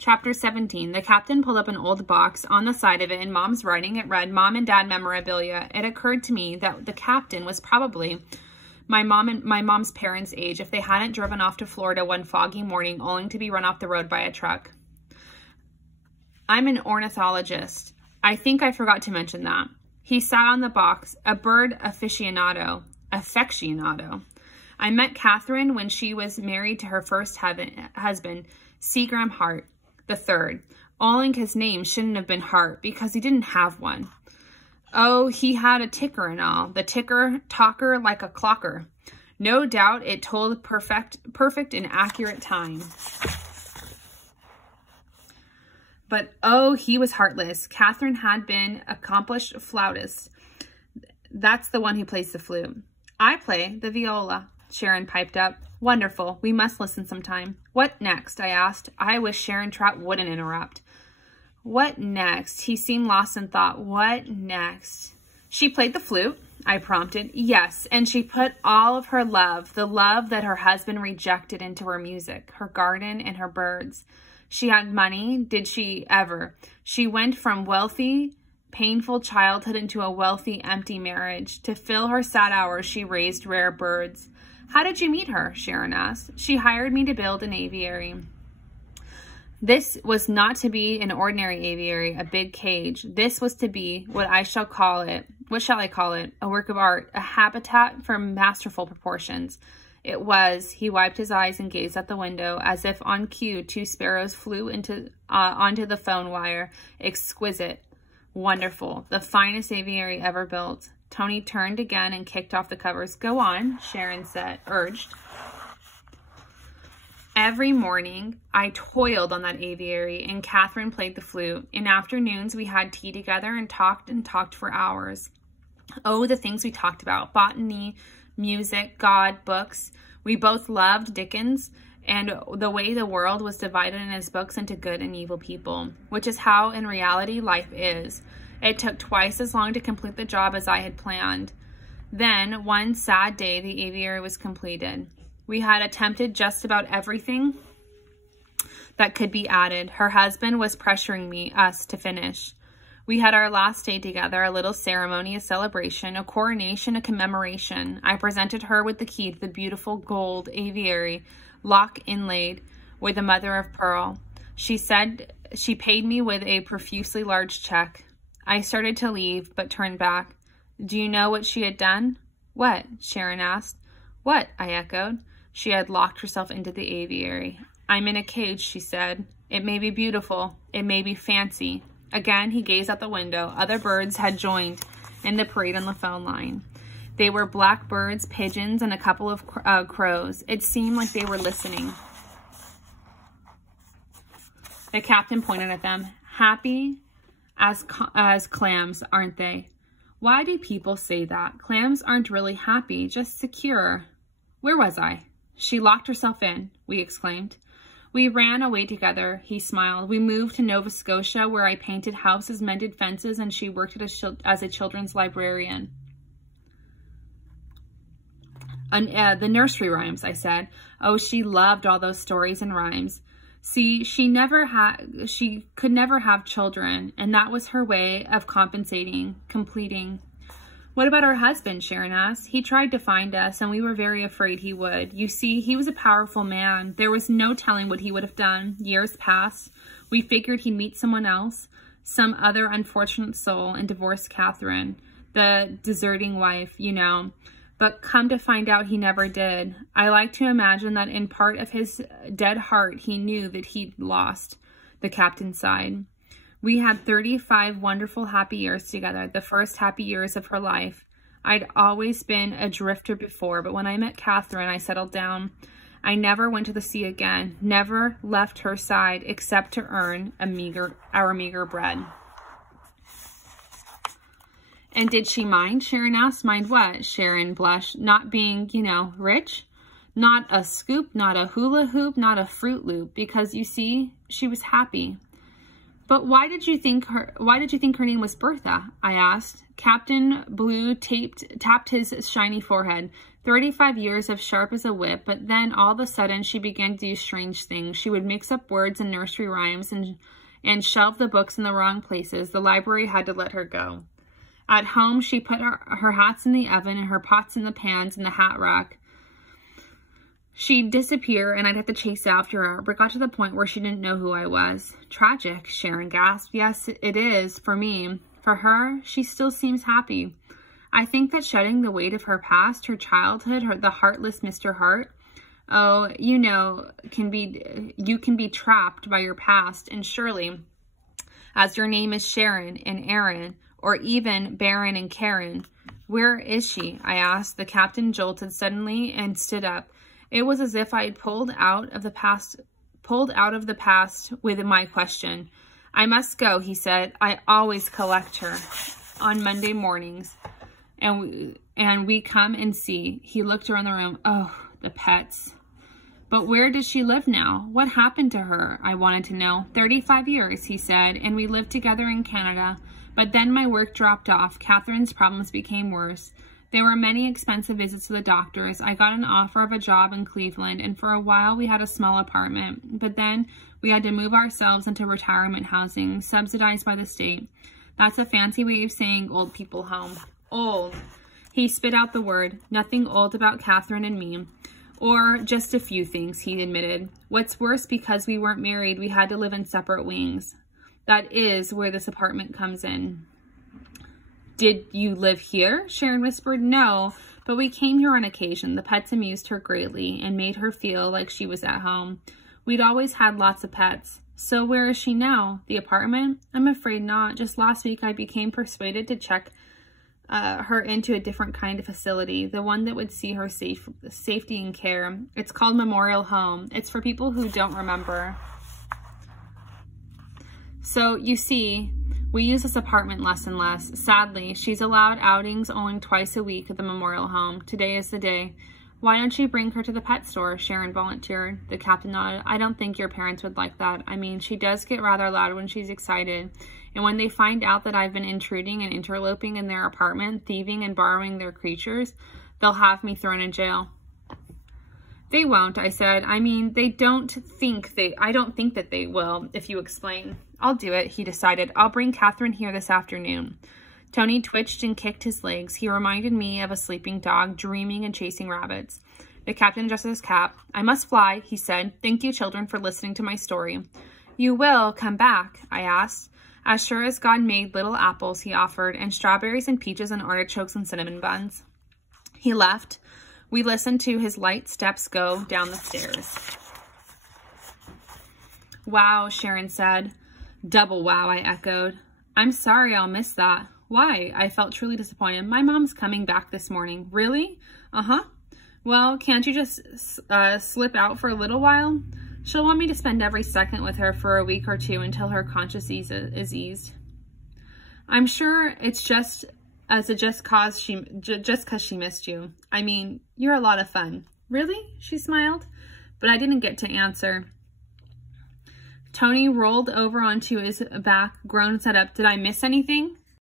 Chapter 17. The captain pulled up an old box. On the side of it, in Mom's writing, it read, Mom and Dad memorabilia. It occurred to me that the captain was probably my mom's parents' age if they hadn't driven off to Florida one foggy morning only to be run off the road by a truck. I'm an ornithologist. I think I forgot to mention that. He sat on the box, a bird aficionado. I met Catherine when she was married to her first husband, Seagram Hart III. Only his name shouldn't have been Hart because he didn't have one. Oh, he had a ticker and all. The ticker, talker like a clocker. No doubt it told perfect and accurate time. But, oh, he was heartless. Catherine had been accomplished flautist. That's the one who plays the flute. I play the viola, Sharon piped up. Wonderful. We must listen sometime. What next? I asked. I wish Sharon Trout wouldn't interrupt. What next? He seemed lost in thought. What next? She played the flute, I prompted. Yes, and she put all of her love, the love that her husband rejected, into her music, her garden, and her birds. She had money. Did she ever? She went from wealthy, painful childhood into a wealthy, empty marriage. To fill her sad hours, she raised rare birds. How did you meet her? Sharon asked. She hired me to build an aviary. This was not to be an ordinary aviary, a big cage. This was to be what I shall call it. What shall I call it? A work of art, a habitat for masterful proportions. It was. He wiped his eyes and gazed at the window. As if on cue, two sparrows flew onto the phone wire. Exquisite. Wonderful. The finest aviary ever built. Tony turned again and kicked off the covers. Go on, Sharon urged. Every morning, I toiled on that aviary, and Catherine played the flute. In afternoons, we had tea together and talked for hours. Oh, the things we talked about. Botany, music, God, books. We both loved Dickens and the way the world was divided in his books into good and evil people, which is how, in reality, life is. It took twice as long to complete the job as I had planned. Then, one sad day, the aviary was completed. We had attempted just about everything that could be added. Her husband was pressuring us to finish. We had our last day together, a little ceremony, a celebration, a coronation, a commemoration. I presented her with the key to the beautiful gold aviary, lock inlaid with a mother of pearl. She said she paid me with a profusely large check. I started to leave, but turned back. Do you know what she had done? What? Sharon asked. What? I echoed. She had locked herself into the aviary. I'm in a cage, she said. It may be beautiful. It may be fancy. Again, he gazed out the window. Other birds had joined in the parade on the phone line. They were blackbirds, pigeons, and a couple of crows. It seemed like they were listening. The captain pointed at them. Happy as clams, aren't they? Why do people say that? Clams aren't really happy, just secure. Where was I? She locked herself in, we exclaimed. We ran away together, he smiled. We moved to Nova Scotia, where I painted houses, mended fences, and she worked as a children's librarian. The nursery rhymes, I said. Oh, she loved all those stories and rhymes. See, she could never have children, and that was her way of completing. What about her husband? Sharon asked. He tried to find us, and we were very afraid he would. You see, he was a powerful man. There was no telling what he would have done. Years passed. We figured he'd meet someone else, some other unfortunate soul, and divorce Catherine, the deserting wife, you know. But come to find out, he never did. I like to imagine that in part of his dead heart, he knew that he'd lost. The captain sighed. We had 35 wonderful, happy years together, the first happy years of her life. I'd always been a drifter before, but when I met Catherine, I settled down. I never went to the sea again, never left her side except to earn our meager bread. And did she mind? Sharon asked. Mind what? Sharon blushed. Not being, rich? Not a scoop, not a hula hoop, not a Fruit Loop, because you see, she was happy. But why did you think her name was Bertha? I asked. Captain Blue tapped his shiny forehead. 35 years of sharp as a whip, but then all of a sudden she began to do strange things. She would mix up words and nursery rhymes and shelve the books in the wrong places. The library had to let her go. At home, she put her hats in the oven and her pots in the pans in the hat rack. She'd disappear, and I'd have to chase after her, but got to the point where she didn't know who I was. Tragic, Sharon gasped. Yes, it is, for me. For her, she still seems happy. I think that shedding the weight of her past, her childhood, the heartless Mr. Hart, oh, you know, you can be trapped by your past, and surely, as your name is Sharon and Aaron, or even Baron and Karen. Where is she? I asked. The captain jolted suddenly and stood up. It was as if I had pulled out of the past with my question. I must go, he said. I always collect her on Monday mornings. And we come and see. He looked around the room. Oh, the pets. But where does she live now? What happened to her? I wanted to know. 35 years, he said, and we lived together in Canada. But then my work dropped off. Catherine's problems became worse. There were many expensive visits to the doctors. I got an offer of a job in Cleveland, and for a while we had a small apartment. But then we had to move ourselves into retirement housing, subsidized by the state. That's a fancy way of saying old people home. Old. He spit out the word. Nothing old about Catherine and me. Or just a few things, he admitted. What's worse, because we weren't married, we had to live in separate wings. That is where this apartment comes in. Did you live here? Sharon whispered. No, but we came here on occasion. The pets amused her greatly and made her feel like she was at home. We'd always had lots of pets. So where is she now? The apartment? I'm afraid not. Just last week I became persuaded to check her into a different kind of facility, the one that would see her safety and care. It's called Memorial Home. It's for people who don't remember. So, you see, we use this apartment less and less. Sadly, she's allowed outings only twice a week at the Memorial Home. Today is the day. Why don't you bring her to the pet store? Sharon volunteered. The captain nodded. I don't think your parents would like that. I mean, she does get rather loud when she's excited. And when they find out that I've been intruding and interloping in their apartment, thieving and borrowing their creatures, they'll have me thrown in jail. They won't, I said. I mean, I don't think that they will, if you explain. I'll do it, he decided. I'll bring Catherine here this afternoon. Tony twitched and kicked his legs. He reminded me of a sleeping dog, dreaming and chasing rabbits. The captain adjusted his cap. I must fly, he said. Thank you, children, for listening to my story. You will come back, I asked. As sure as God made little apples, he offered, and strawberries and peaches and artichokes and cinnamon buns. He left. We listened to his light steps go down the stairs. Wow, Sharon said. Double wow, I echoed. I'm sorry I'll miss that. Why? I felt truly disappointed. My mom's coming back this morning. Really? Uh-huh. Well, can't you just slip out for a little while? She'll want me to spend every second with her for a week or two until her conscience is eased. I'm sure it's just cause she missed you. I mean, you're a lot of fun. Really? She smiled, but I didn't get to answer. Tony rolled over onto his back, groaned, and sat up. Did I miss anything?